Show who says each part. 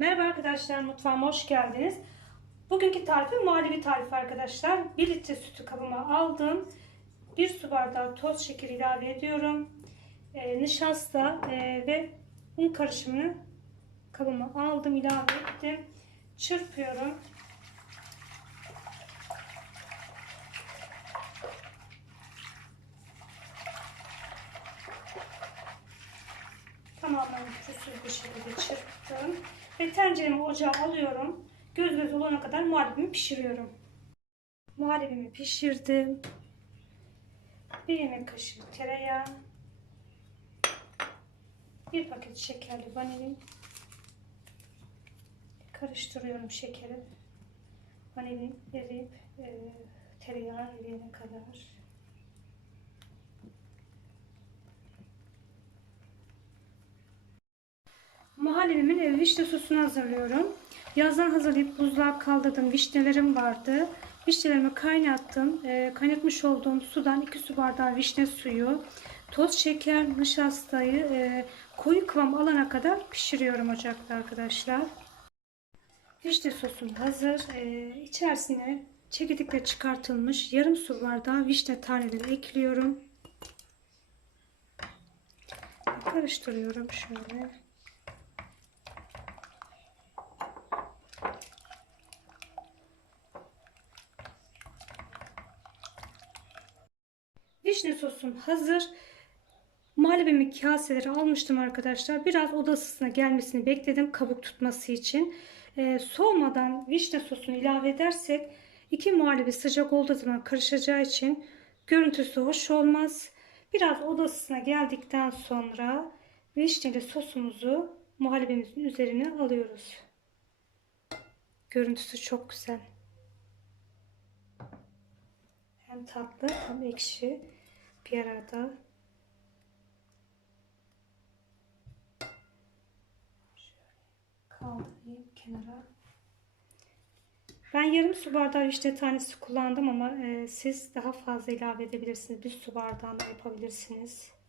Speaker 1: Merhaba arkadaşlar mutfağıma hoş geldiniz. Bugünkü tarifim muhallebi tarifi arkadaşlar. 1 litre sütü kabıma aldım. 1 su bardağı toz şeker ilave ediyorum. Ee, nişasta e, ve un karışımını kabıma aldım ilave ettim. Çırpıyorum. Tamamen pürüzsüz bir şekilde çırptım. Ve tenceremi ocağa alıyorum. Göz göz olana kadar muhallebimi pişiriyorum. Muhallebimi pişirdim. Bir yemek kaşığı tereyağı. Bir paket şekerli vanilin. Karıştırıyorum şekeri. Vanilin eriyip e, tereyağı eriyene kadar. Muhallebimin e, vişne sosunu hazırlıyorum. Yazdan hazırlayıp buzluğa kaldırdığım vişnelerim vardı. Vişnelerimi kaynattım. E, kaynatmış olduğum sudan 2 su bardağı vişne suyu, toz şeker, nişastayı e, koyu kıvam alana kadar pişiriyorum ocakta arkadaşlar. Vişne sosum hazır. E, içerisine çekirdekle çıkartılmış yarım su bardağı vişne taneleri ekliyorum. Karıştırıyorum şöyle. Vişne sosum hazır. Muhallebimi kaseleri almıştım arkadaşlar. Biraz oda ısısına gelmesini bekledim kabuk tutması için. Ee, soğumadan vişne sosunu ilave edersek iki muhallebi sıcak olduğu zaman karışacağı için görüntüsü hoş olmaz. Biraz oda ısısına geldikten sonra vişneli sosumuzu muhallebimizin üzerine alıyoruz. Görüntüsü çok güzel. Hem tatlı hem ekşi bir arada. Kaldırayım kenara. Ben yarım su bardağı vişne tanesi kullandım ama e, siz daha fazla ilave edebilirsiniz. Bir su bardağına yapabilirsiniz.